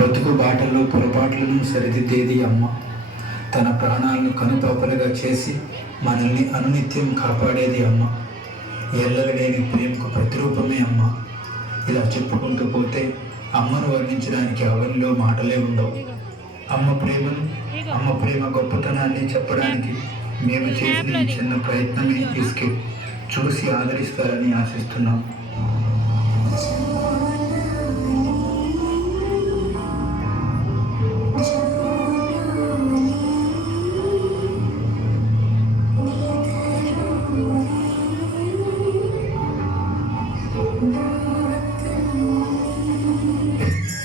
బ్రతుకు బాటల్లో పొరపాట్లను సరిదిద్దేది అమ్మ. తన ప్రాణాలను కనుపాపలుగా చేసి మనల్ని అనునిత్యం కాపాడేది అమ్మ. ఎల్లలేని ప్రేమకు ప్రతిరూపమే అమ్మ. ఇలా చెప్పుకుంటూ పోతే అమ్మను వర్ణించడానికి అవనిలో మాటలే ఉండవు. అమ్మ ప్రేమ గొప్పతనాన్ని చెప్పడానికి మేము చేసిన ఈ చిన్న ప్రయత్నమే ఈ స్కిట్ చూసి ఆదరిస్తారని ఆశిస్తున్నాం.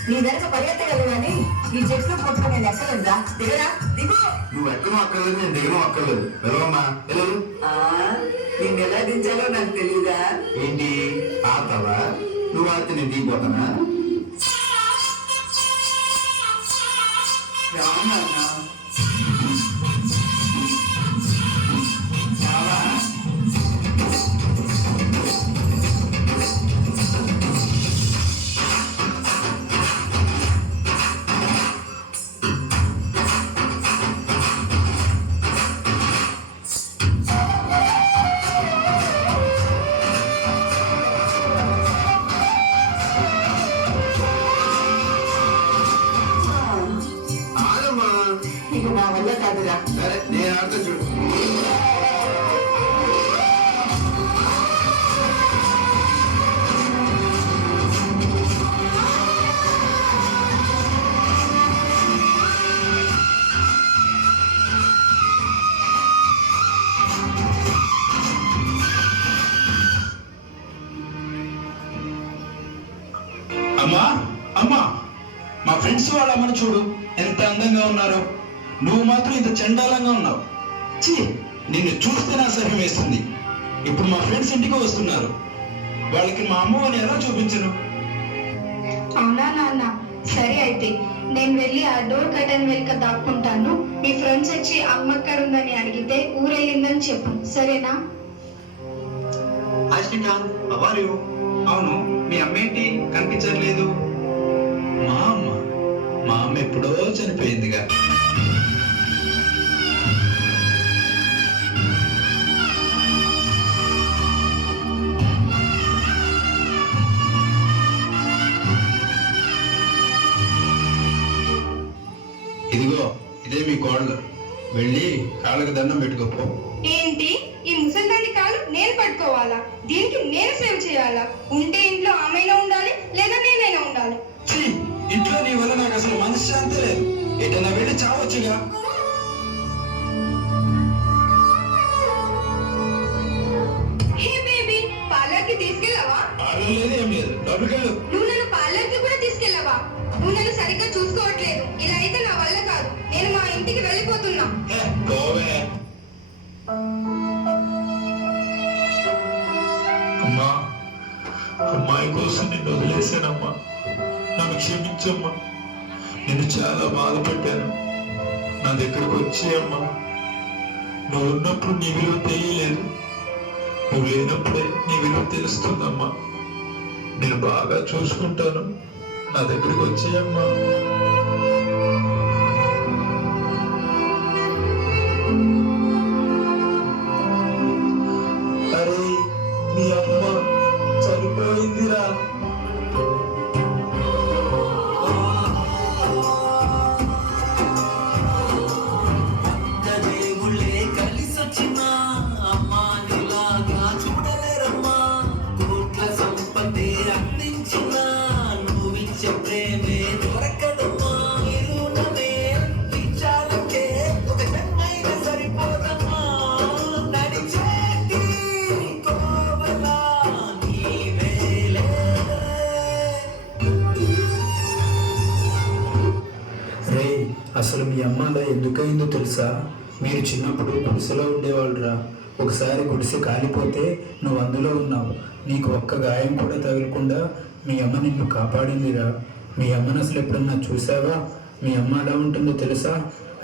నీ వెనక పరిగెత్తగలవు కానీ ఈ చెట్లు పట్టుకుని నేను ఎక్కలేదా? దిగరా, దిగు. నువ్వు ఎక్కడో అక్కర్లేదు, నేను దిగడం అక్కర్లేదు. వెళ్ళమ్మా, వెళ్ళదు. నిన్ను ఎలా దించాలో నాకు తెలియదా? ఏంటి ఆడతావా? నువ్వు ఆడితే నేను దిగిపోతానా? ఇక నా వల్ల కాదురా. సరే నేను ఆడతా చూడు. అమ్మా అమ్మా, మా ఫ్రెండ్స్ వాళ్ళ అమ్మని చూడు, ఎంత అందంగా ఉన్నారో. నువ్వు మాత్రం ఇంత చండాలంగా ఉన్నావు. చీ, నిన్ను చూస్తేనే అసహ్యం వేస్తుంది. ఇప్పుడు మా ఫ్రెండ్స్ ఇంటికి వస్తున్నారు, వాళ్ళకి మా అమ్మని ఎలా చూపించను? అవునా నాన్న, సరే అయితే నేను వెళ్ళి ఆ డోర్ కటన్ వెనుక దాక్కుంటాను. మీ ఫ్రెండ్స్ వచ్చి అమ్మ ఎక్కడ ఉందని అడిగితే ఊరెళ్ళిందని చెప్పు, సరేనా? అవును, మీ అమ్మ ఏంటి కనిపించట్లేదు? మా అమ్మ ఎప్పుడో చనిపోయిందిగా. ఇదిగో ఇదే మీ కోడలు, వెళ్ళి కాళ్ళకి దండం పెట్టుకోపో. ఏంటి ఈ ముసల్దాని కాలు నేను పట్టుకోవాలా? దీనికి నేను సేవ్ చేయాలా? ఉంటే ఇంట్లో ఆమెనా ఉండాలి, లేదా నేనైనా ఉండాలి. ఇంట్లో నీ వల్ల నాకు అసలు మనశ్శాంతి లేదు. ఎటన్నా వెళ్ళి చావచ్చుగా. హే బేబీ, పార్లర్కి తీసుకెళ్ళావా? లేదు, ఏం లేదు, లోపలికెళ్ళు. నువ్వు నన్ను పార్లర్కి కూడా తీసుకెళ్ళావా? నువ్వు నన్ను సరిగ్గా చూసుకోవట్లేదు. ఇలా అయితే నా వల్ల కాదు. నేను మా ఇంటికి వెళ్ళిపోతున్నా. అమ్మా, అమ్మాయి కోసం నిన్ను వదిలేశానమ్మా, నన్ను క్షమించమ్మా. నేను చాలా బాధపడ్డాను. నా దగ్గరకు వచ్చేయమ్మా. నువ్వు ఉన్నప్పుడు నీ విలువ తెలియలేదు, నువ్వు లేనప్పుడే నీ విలువ తెలుస్తుందమ్మా. నేను బాగా చూసుకుంటాను, నా దగ్గరకు వచ్చేయమ్మా. అరే, మీ అమ్మ చనిపోయిందిరా. అసలు మీ అమ్మ అలా ఎందుకయిందో తెలుసా? మీరు చిన్నప్పుడు గుడిసెలో ఉండేవాళ్ళురా. ఒకసారి గుడిసె కాలిపోతే నువ్వు అందులో ఉన్నావు. నీకు ఒక్క గాయం కూడా తగలకుండా మీ అమ్మ నిన్ను కాపాడిందిరా. మీ అమ్మను అసలు ఎప్పుడన్నా చూసావా? మీ అమ్మ ఎలా ఉంటుందో తెలుసా?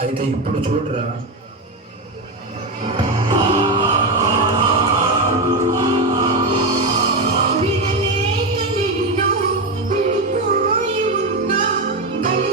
అయితే ఇప్పుడు చూడరా. గలి